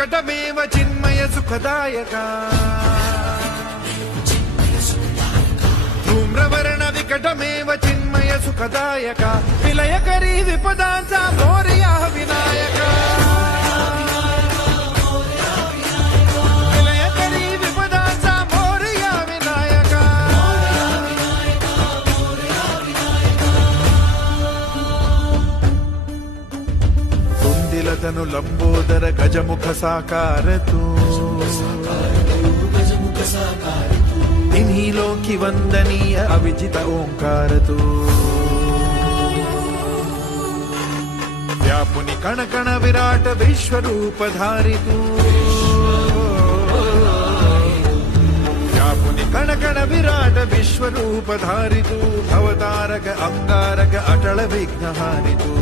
विकटमेव चिन्मय सुखदायका धूम्रवर्ण विकटमेव चिन्मय सुखदायका विलयकरी विपदांचा मोरया विनायका विलयकरी विपदांचा मोरया विनायका कुंदिलतनु लंबोदर गजमुख साकार तू इन्हीलोकी वंदनीय अविजित ओंकार तू व्यापुनि कण कण विराट विश्वरूप धारी तू व्यापुनि कण कण विराट विश्वरूप धारी तू भवतारक अंगारक अटल विघ्नहारी तू